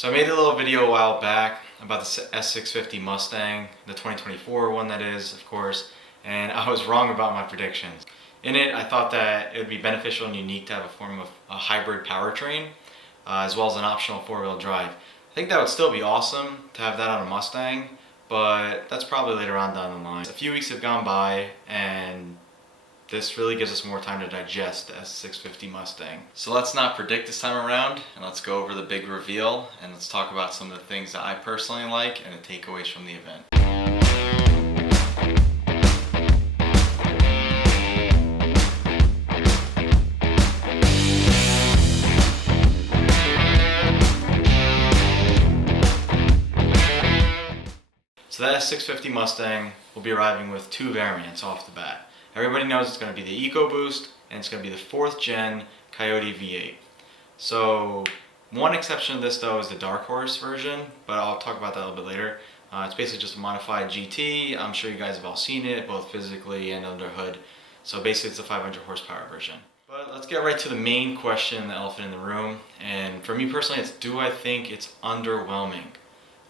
So I made a little video a while back about the S650 Mustang, the 2024 one that is, of course, and I was wrong about my predictions. In it, I thought that it would be beneficial and unique to have a form of a hybrid powertrain, as well as an optional four-wheel drive. I think that would still be awesome to have that on a Mustang, but that's probably later on down the line. A few weeks have gone by, and this really gives us more time to digest the S650 Mustang. So let's not predict this time around, and let's go over the big reveal, and let's talk about some of the things that I personally like and the takeaways from the event. So the S650 Mustang will be arriving with two variants off the bat. Everybody knows it's going to be the EcoBoost and it's going to be the 4th gen Coyote V8. So one exception to this though is the Dark Horse version, but I'll talk about that a little bit later. It's basically just a modified GT. I'm sure you guys have all seen it, both physically and under hood. So basically it's a 500 horsepower version. But let's get right to the main question, the elephant in the room. And for me personally, it's do I think it's underwhelming?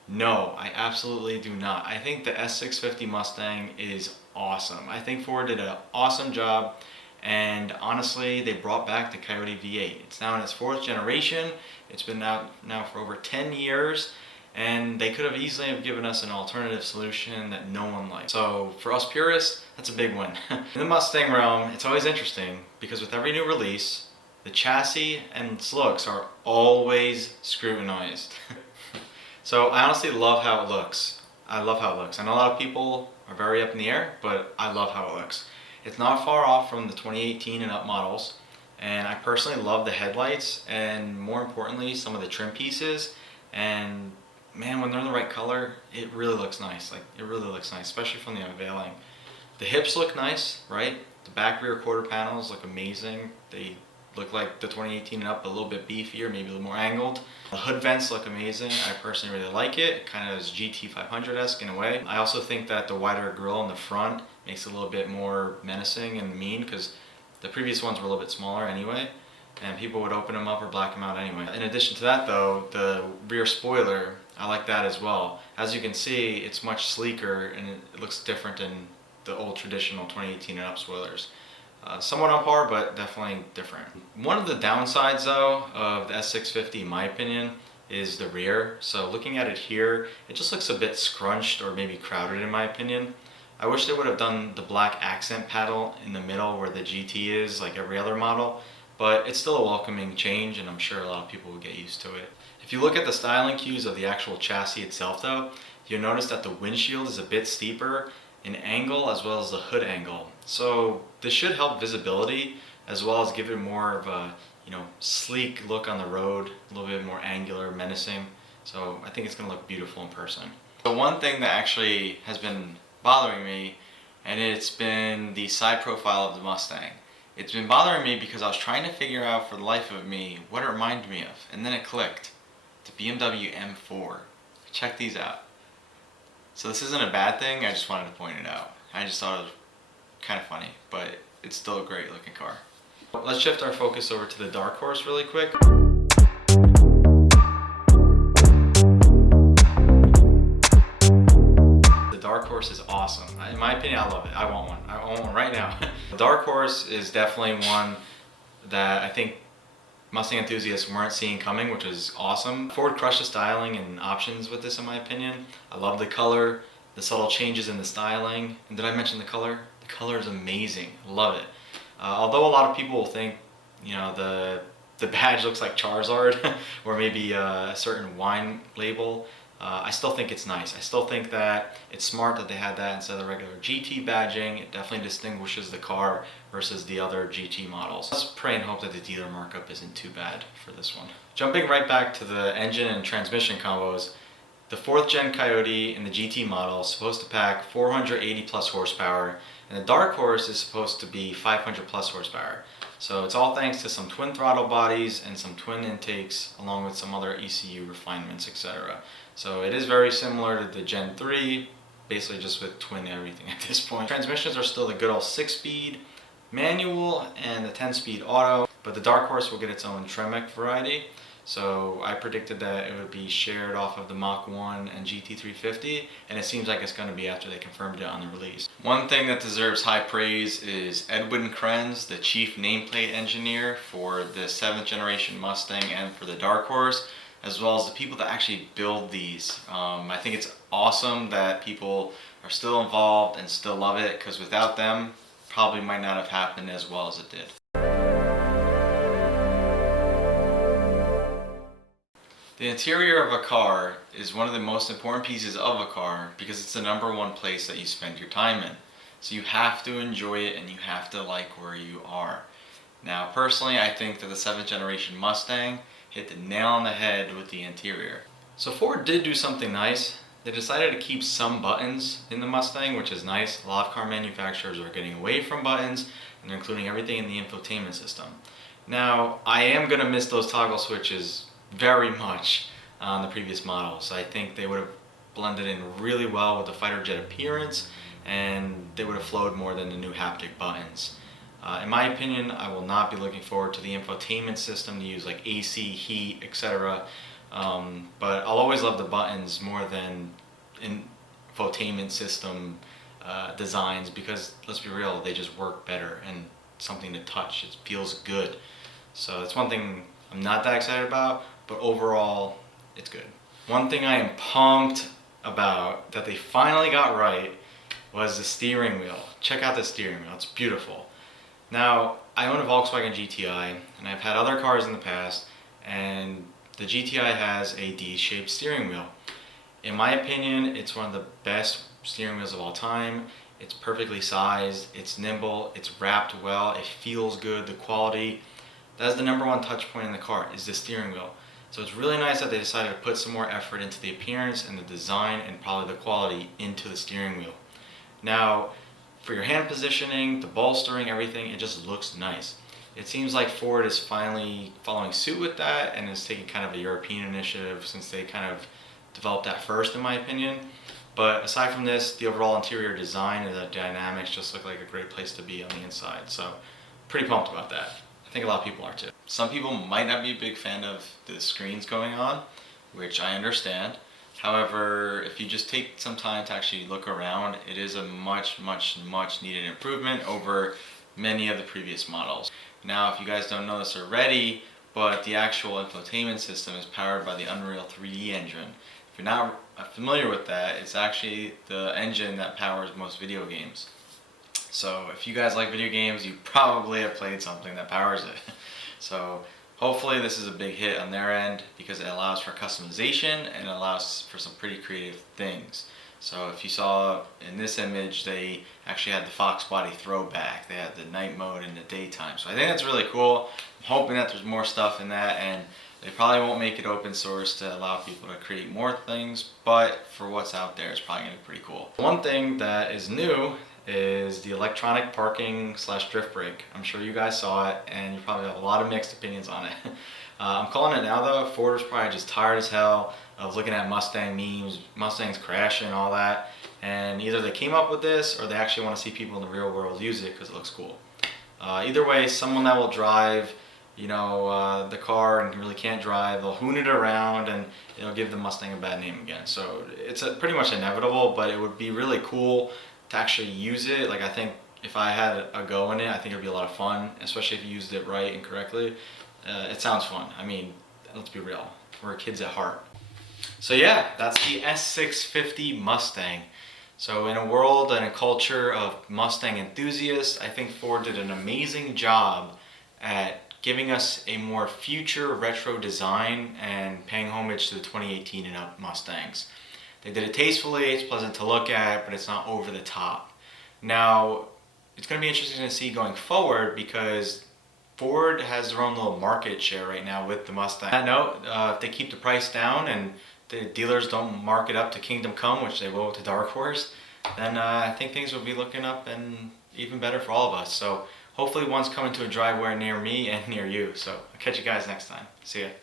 No, I absolutely do not. I think the S650 Mustang is awesome. I think Ford did an awesome job, and honestly, they brought back the Coyote V8. It's now in its 4th generation. It's been out now for over 10 years, and they could have easily have given us an alternative solution that no one liked. So for us purists, that's a big win. In the Mustang realm, it's always interesting because with every new release, the chassis and its looks are always scrutinized. So I honestly love how it looks. I love how it looks. I know a lot of people are very up in the air, but I love how it looks. It's not far off from the 2018 and up models, and I personally love the headlights and more importantly some of the trim pieces, and man, when they're in the right color, it really looks nice. Like, it really looks nice, especially from the unveiling. The hips look nice, right? The back rear quarter panels look amazing. They look like the 2018 and up, a little bit beefier, maybe a little more angled. The hood vents look amazing. I personally really like it. It kind of is GT500-esque in a way. I also think that the wider grille in the front makes it a little bit more menacing and mean, because the previous ones were a little bit smaller anyway, and people would open them up or black them out anyway. In addition to that though, the rear spoiler, I like that as well. As you can see, it's much sleeker and it looks different than the old traditional 2018 and up spoilers. Somewhat on par, but definitely different. One of the downsides though of the S650, in my opinion, is the rear. So looking at it here, it just looks a bit scrunched or maybe crowded in my opinion. I wish they would have done the black accent paddle in the middle where the GT is, like every other model, but it's still a welcoming change and I'm sure a lot of people will get used to it. If you look at the styling cues of the actual chassis itself though, you'll notice that the windshield is a bit steeper in angle as well as the hood angle. So this should help visibility as well as give it more of a, sleek look on the road, a little bit more angular, menacing. So I think it's going to look beautiful in person. The one thing that actually has been bothering me, and it's been the side profile of the Mustang. It's been bothering me because I was trying to figure out for the life of me what it reminded me of, and then it clicked. The BMW M4. Check these out. So this isn't a bad thing, I just wanted to point it out. I just thought it was kind of funny, but it's still a great looking car. Let's shift our focus over to the Dark Horse really quick. The Dark Horse is awesome. In my opinion, I love it. I want one. I want one right now. The Dark Horse is definitely one that I think Mustang enthusiasts weren't seeing coming, which is awesome. Ford crushed the styling and options with this in my opinion. I love the color, the subtle changes in the styling. And did I mention the color? The color is amazing. Love it. Although a lot of people will think, the badge looks like Charizard or maybe a certain wine label, I still think it's nice. I still think that it's smart that they had that instead of the regular GT badging. It definitely distinguishes the car versus the other GT models. Let's pray and hope that the dealer markup isn't too bad for this one. Jumping right back to the engine and transmission combos, the 4th gen Coyote and the GT model is supposed to pack 480 plus horsepower, and the Dark Horse is supposed to be 500 plus horsepower. So it's all thanks to some twin throttle bodies and some twin intakes along with some other ECU refinements, etc. So it is very similar to the Gen 3, basically just with twin everything at this point. Transmissions are still the good old 6-speed manual and the 10-speed auto, but the Dark Horse will get its own Tremec variety. So I predicted that it would be shared off of the Mach 1 and GT350, and it seems like it's going to be after they confirmed it on the release. One thing that deserves high praise is Edwin Krenz, the chief nameplate engineer for the 7th Generation Mustang and for the Dark Horse, as well as the people that actually build these. I think it's awesome that people are still involved and still love it, because without them, probably might not have happened as well as it did. The interior of a car is one of the most important pieces of a car because it's the #1 place that you spend your time in. So you have to enjoy it and you have to like where you are. Now personally, I think that the 7th Generation Mustang hit the nail on the head with the interior. So Ford did do something nice. They decided to keep some buttons in the Mustang, which is nice. A lot of car manufacturers are getting away from buttons and they're including everything in the infotainment system. Now, I am going to miss those toggle switches very much on the previous models. I think they would have blended in really well with the fighter jet appearance, and they would have flowed more than the new haptic buttons. In my opinion, I will not be looking forward to the infotainment system to use like AC, heat, etc. But I'll always love the buttons more than infotainment system designs, because let's be real, they just work better and something to touch. It feels good. So it's one thing I'm not that excited about, but overall, it's good. One thing I am pumped about that they finally got right was the steering wheel. Check out the steering wheel, it's beautiful. Now, I own a Volkswagen GTI, and I've had other cars in the past, and the GTI has a D-shaped steering wheel. In my opinion, it's one of the best steering wheels of all time. It's perfectly sized, it's nimble, it's wrapped well, it feels good, the quality. That's the #1 touch point in the car, is the steering wheel. So it's really nice that they decided to put some more effort into the appearance and the design and probably the quality into the steering wheel. Now, for your hand positioning, the bolstering, everything, it just looks nice. It seems like Ford is finally following suit with that and is taking kind of a European initiative, since they kind of developed that first, in my opinion. But aside from this, the overall interior design and the dynamics just look like a great place to be on the inside. So pretty pumped about that. I think a lot of people are too. Some people might not be a big fan of the screens going on, which I understand. However, if you just take some time to actually look around, it is a much needed improvement over many of the previous models. Now, if you guys don't know this already, but the actual infotainment system is powered by the Unreal 3D engine. If you're not familiar with that, it's actually the engine that powers most video games. So if you guys like video games, you probably have played something that powers it. So hopefully this is a big hit on their end, because it allows for customization and it allows for some pretty creative things. So if you saw in this image, they actually had the Fox body throwback. They had the night mode and the daytime. So I think that's really cool. I'm hoping that there's more stuff in that, and they probably won't make it open source to allow people to create more things, but for what's out there, it's probably going to be pretty cool. One thing that is new is the electronic parking / drift brake. I'm sure you guys saw it, and you probably have a lot of mixed opinions on it. I'm calling it now though. Ford was probably just tired as hell of looking at Mustang memes, Mustangs crashing and all that, and either they came up with this or they actually want to see people in the real world use it because it looks cool. Either way, someone that will drive the car and really can't drive, they'll hoon it around and it'll give the Mustang a bad name again. So it's pretty much inevitable, but it would be really cool to actually use it. Like, I think if I had a go in it, I think it'd be a lot of fun, especially if you used it right and correctly. It sounds fun. I mean, let's be real, we're kids at heart. So yeah, that's the S650 Mustang. So in a world and a culture of Mustang enthusiasts, I think Ford did an amazing job at giving us a more future retro design and paying homage to the 2018 and up Mustangs. They did it tastefully, it's pleasant to look at, but it's not over the top. Now, it's going to be interesting to see going forward, because Ford has their own little market share right now with the Mustang. On that note, if they keep the price down and the dealers don't mark it up to Kingdom Come, which they will with the Dark Horse, then I think things will be looking up and even better for all of us. So hopefully one's coming to a driveway near me and near you. So I'll catch you guys next time. See ya.